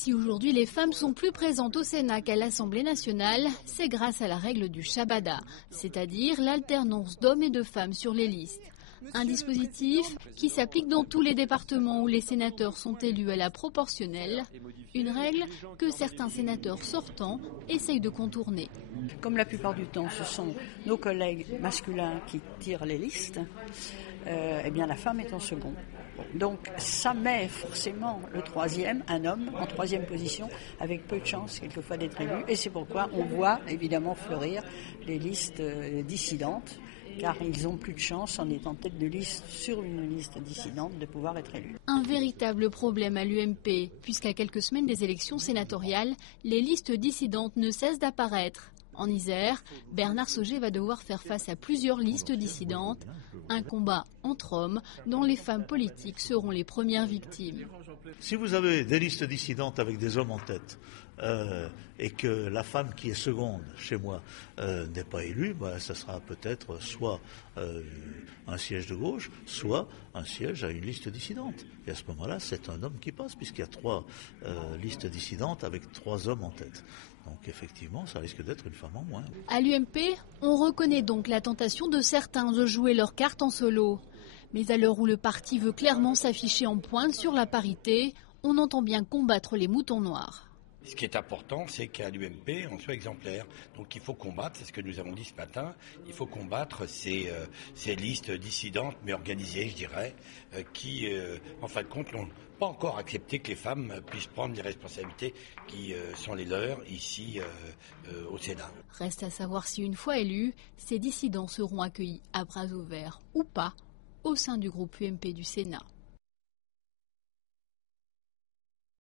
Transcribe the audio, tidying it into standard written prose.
Si aujourd'hui les femmes sont plus présentes au Sénat qu'à l'Assemblée nationale, c'est grâce à la règle du Shabada, c'est-à-dire l'alternance d'hommes et de femmes sur les listes. Un dispositif qui s'applique dans tous les départements où les sénateurs sont élus à la proportionnelle, une règle que certains sénateurs sortants essayent de contourner. Comme la plupart du temps, ce sont nos collègues masculins qui tirent les listes, eh bien la femme est en second. Donc ça met forcément le troisième, un homme, en troisième position, avec peu de chances quelquefois d'être élu. Et c'est pourquoi on voit évidemment fleurir les listes dissidentes, car ils ont plus de chance, en étant tête de liste sur une liste dissidente, de pouvoir être élus. Un véritable problème à l'UMP, puisqu'à quelques semaines des élections sénatoriales, les listes dissidentes ne cessent d'apparaître. En Isère, Bernard Sauger va devoir faire face à plusieurs listes dissidentes, un combat entre hommes dont les femmes politiques seront les premières victimes. Si vous avez des listes dissidentes avec des hommes en tête et que la femme qui est seconde chez moi n'est pas élue, ça sera peut-être soit un siège de gauche, soit un siège à une liste dissidente. Et à ce moment-là, c'est un homme qui passe, puisqu'il y a 3 listes dissidentes avec 3 hommes en tête. Donc effectivement, ça risque d'être une femme en moins. À l'UMP, on reconnaît donc la tentation de certains de jouer leurs cartes en solo. Mais à l'heure où le parti veut clairement s'afficher en pointe sur la parité, on entend bien combattre les moutons noirs. Ce qui est important, c'est qu'à l'UMP, on soit exemplaire. Donc il faut combattre, c'est ce que nous avons dit ce matin, il faut combattre ces listes dissidentes, mais organisées, je dirais, qui, en fin de compte, n'ont pas encore accepté que les femmes puissent prendre les responsabilités qui sont les leurs ici au Sénat. Reste à savoir si une fois élus, ces dissidents seront accueillis à bras ouverts ou pas au sein du groupe UMP du Sénat.